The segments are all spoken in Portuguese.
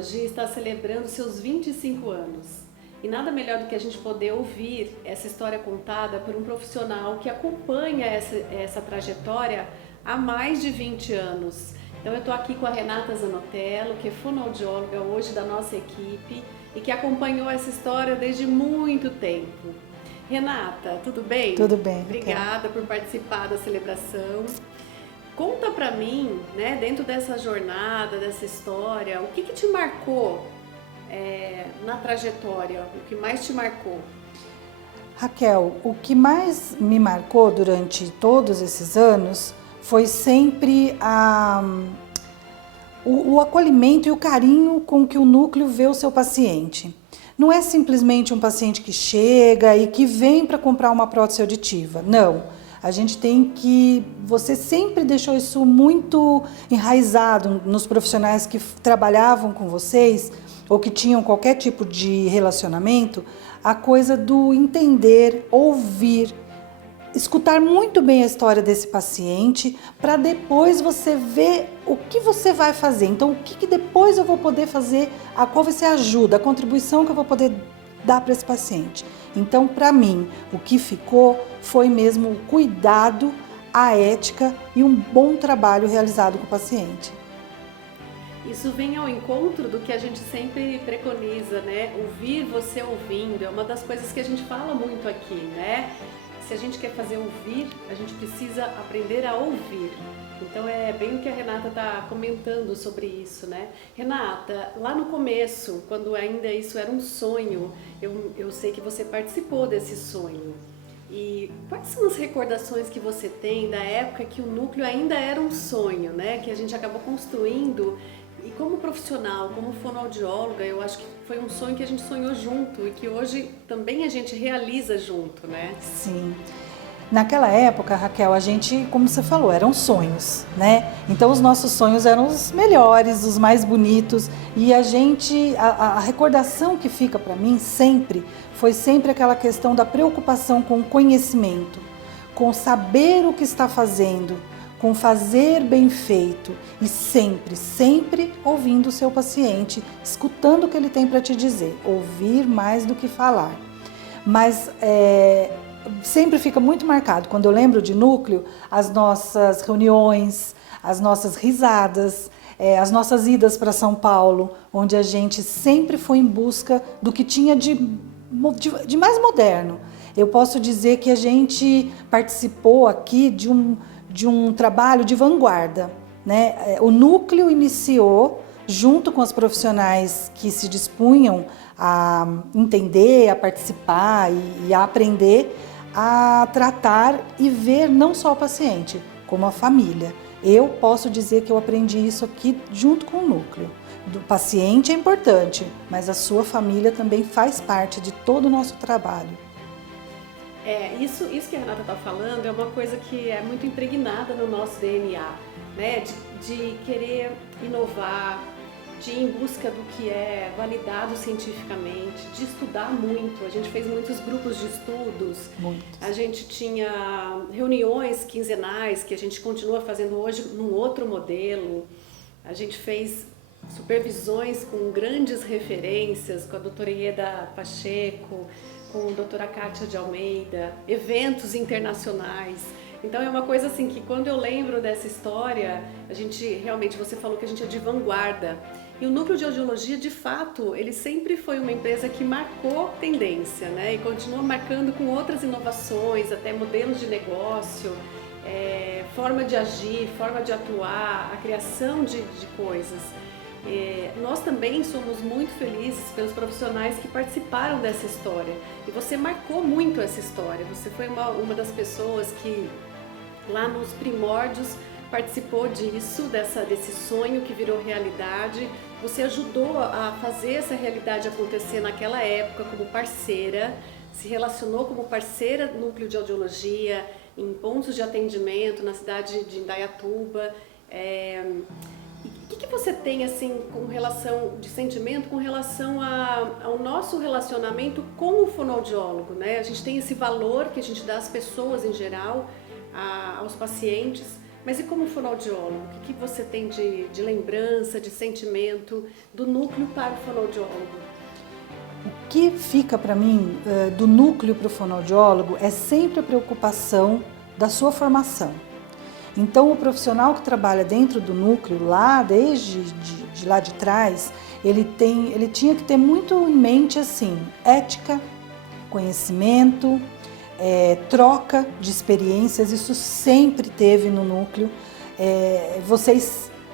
Audiologia está celebrando seus 25 anos. E nada melhor do que a gente poder ouvir essa história contada por um profissional que acompanha essa trajetória há mais de 20 anos. Então eu estou aqui com a Renata Zanotello, que é fonoaudióloga hoje da nossa equipe e que acompanhou essa história desde muito tempo. Renata, tudo bem? Tudo bem. Obrigada por participar da celebração. Conta pra mim, né, dentro dessa jornada, dessa história, o que te marcou na trajetória, o que mais te marcou? Raquel, o que mais me marcou durante todos esses anos foi sempre o acolhimento e o carinho com que o núcleo vê o seu paciente. Não é simplesmente um paciente que chega e que vem para comprar uma prótese auditiva, não. A gente tem que... Você sempre deixou isso muito enraizado nos profissionais que trabalhavam com vocês ou que tinham qualquer tipo de relacionamento, a coisa do entender, ouvir, escutar muito bem a história desse paciente para depois você ver o que você vai fazer. Então, o que depois eu vou poder fazer, qual vai ser a ajuda, a contribuição que eu vou poder dar para esse paciente. Então, para mim, o que ficou foi mesmo o cuidado, a ética e um bom trabalho realizado com o paciente. Isso vem ao encontro do que a gente sempre preconiza, né? Ouvir você ouvindo, é uma das coisas que a gente fala muito aqui, né? Se a gente quer fazer ouvir, a gente precisa aprender a ouvir. Então é bem o que a Renata está comentando sobre isso, né? Renata, lá no começo, quando ainda isso era um sonho, eu sei que você participou desse sonho. E quais são as recordações que você tem da época que o núcleo ainda era um sonho, né? Que a gente acabou construindo. E como profissional, como fonoaudióloga, eu acho que foi um sonho que a gente sonhou junto e que hoje também a gente realiza junto, né? Sim. Naquela época, Raquel, a gente, como você falou, eram sonhos, né? Então os nossos sonhos eram os melhores, os mais bonitos e a recordação que fica para mim sempre foi sempre aquela questão da preocupação com o conhecimento, com saber o que está fazendo, com fazer bem feito e sempre ouvindo o seu paciente, escutando o que ele tem para te dizer, ouvir mais do que falar. Mas sempre fica muito marcado, quando eu lembro de núcleo, as nossas reuniões, as nossas risadas, as nossas idas para São Paulo, onde a gente sempre foi em busca do que tinha de mais moderno. Eu posso dizer que a gente participou aqui de um trabalho de vanguarda, né? O núcleo iniciou, junto com os profissionais que se dispunham a entender, a participar e a aprender, a tratar e ver não só o paciente, como a família. Eu posso dizer que eu aprendi isso aqui junto com o núcleo. Do paciente é importante, mas a sua família também faz parte de todo o nosso trabalho. Isso que a Renata está falando é uma coisa que é muito impregnada no nosso DNA, né? De querer inovar, de ir em busca do que é validado cientificamente, de estudar muito. A gente fez muitos grupos de estudos, a gente tinha reuniões quinzenais que a gente continua fazendo hoje num outro modelo, a gente fez supervisões com grandes referências, com a doutora Ieda Pacheco, com a doutora Kátia de Almeida, eventos internacionais. Então é uma coisa assim que quando eu lembro dessa história, a gente realmente, você falou que a gente é de vanguarda. E o Núcleo de Audiologia, de fato, ele sempre foi uma empresa que marcou tendência, né? E continua marcando com outras inovações, até modelos de negócio, forma de agir, forma de atuar, a criação de coisas. Nós também somos muito felizes pelos profissionais que participaram dessa história. E você marcou muito essa história. Você foi uma das pessoas que lá nos primórdios participou disso, desse sonho que virou realidade. Você ajudou a fazer essa realidade acontecer naquela época como parceira, se relacionou como parceira do Núcleo de Audiologia em pontos de atendimento na cidade de Indaiatuba. O que você tem assim com relação de sentimento com relação ao nosso relacionamento com o fonoaudiólogo, né? A gente tem esse valor que a gente dá às pessoas em geral, aos pacientes, Mas e como fonoaudiólogo, o que você tem de lembrança, de sentimento do núcleo para o fonoaudiólogo? O que fica para mim do núcleo para o fonoaudiólogo é sempre a preocupação da sua formação. Então, o profissional que trabalha dentro do núcleo, lá desde de lá de trás, ele tinha que ter muito em mente assim, ética, conhecimento, troca de experiências, isso sempre teve no núcleo.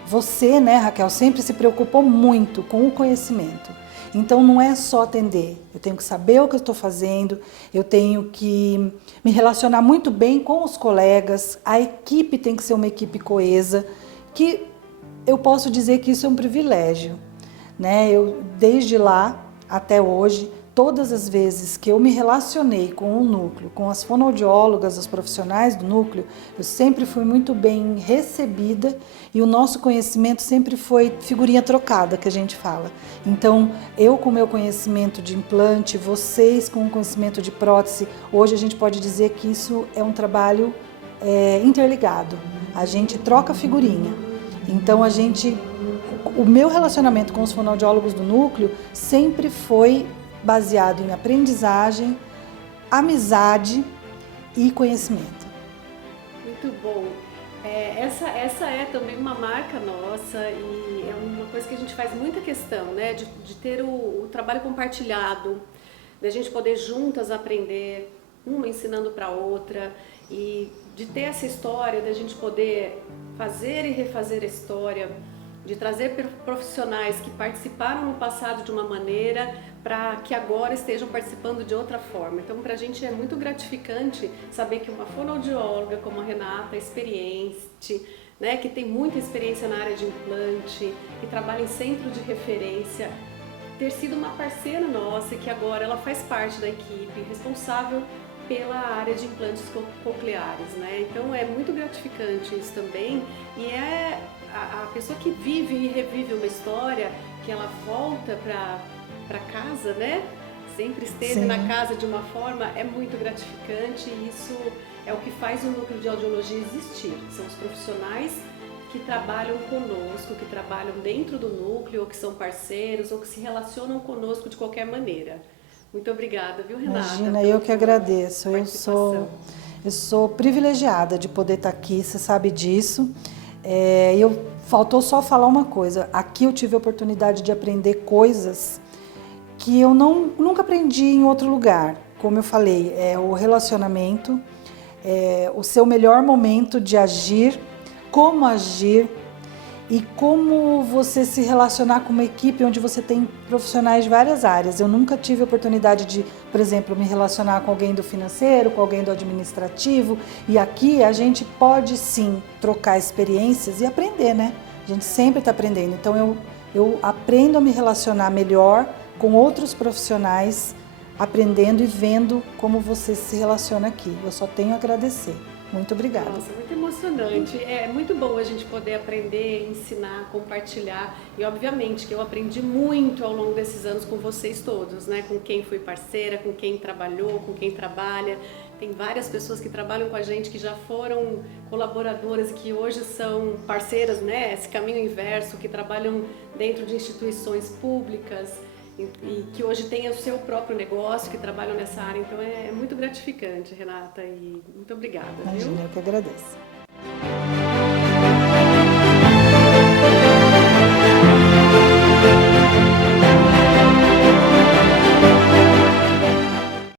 Você, né, Raquel, sempre se preocupou muito com o conhecimento. Então não é só atender, eu tenho que saber o que eu estou fazendo, eu tenho que me relacionar muito bem com os colegas, a equipe tem que ser uma equipe coesa, que eu posso dizer que isso é um privilégio, né? Eu, desde lá até hoje, todas as vezes que eu me relacionei com o núcleo, com as fonoaudiólogas, os profissionais do núcleo, eu sempre fui muito bem recebida e o nosso conhecimento sempre foi figurinha trocada, que a gente fala. Então, eu com o meu conhecimento de implante, vocês com o conhecimento de prótese, hoje a gente pode dizer que isso é um trabalho interligado. A gente troca figurinha. Então, o meu relacionamento com os fonoaudiólogos do núcleo sempre foi baseado em aprendizagem, amizade e conhecimento. Muito bom. Essa é também uma marca nossa e é uma coisa que a gente faz muita questão, né? De ter o trabalho compartilhado, da gente poder juntas aprender, uma ensinando para a outra e de ter essa história, da gente poder fazer e refazer a história, de trazer profissionais que participaram no passado de uma maneira para que agora estejam participando de outra forma. Então, para a gente é muito gratificante saber que uma fonoaudióloga como a Renata, experiente, né, que tem muita experiência na área de implante, que trabalha em centro de referência, ter sido uma parceira nossa e que agora ela faz parte da equipe responsável pela área de implantes cocleares, né? Então é muito gratificante isso também e é a pessoa que vive e revive uma história, que ela volta para casa, né? Sempre esteve Sim. na casa de uma forma, é muito gratificante e isso é o que faz o núcleo de audiologia existir. São os profissionais que trabalham conosco, que trabalham dentro do núcleo, ou que são parceiros, ou que se relacionam conosco de qualquer maneira. Muito obrigada, viu, Renata? Imagina, eu que agradeço. Eu sou privilegiada de poder estar aqui, você sabe disso. Faltou só falar uma coisa. Aqui eu tive a oportunidade de aprender coisas que eu nunca aprendi em outro lugar. Como eu falei, o relacionamento, o seu melhor momento de agir, como agir e como você se relacionar com uma equipe onde você tem profissionais de várias áreas. Eu nunca tive a oportunidade de, por exemplo, me relacionar com alguém do financeiro, com alguém do administrativo, e aqui a gente pode sim trocar experiências e aprender, né? A gente sempre está aprendendo, então eu aprendo a me relacionar melhor com outros profissionais, aprendendo e vendo como você se relaciona aqui. Eu só tenho a agradecer. Muito obrigada. Nossa, muito emocionante. É muito bom a gente poder aprender, ensinar, compartilhar. E obviamente que eu aprendi muito ao longo desses anos com vocês todos, né? Com quem fui parceira, com quem trabalhou, com quem trabalha. Tem várias pessoas que trabalham com a gente que já foram colaboradoras e que hoje são parceiras, né? Esse caminho inverso, que trabalham dentro de instituições públicas e que hoje têm o seu próprio negócio, que trabalham nessa área. Então é muito gratificante, Renata, e muito obrigada. Imagina, viu? eu que agradeço.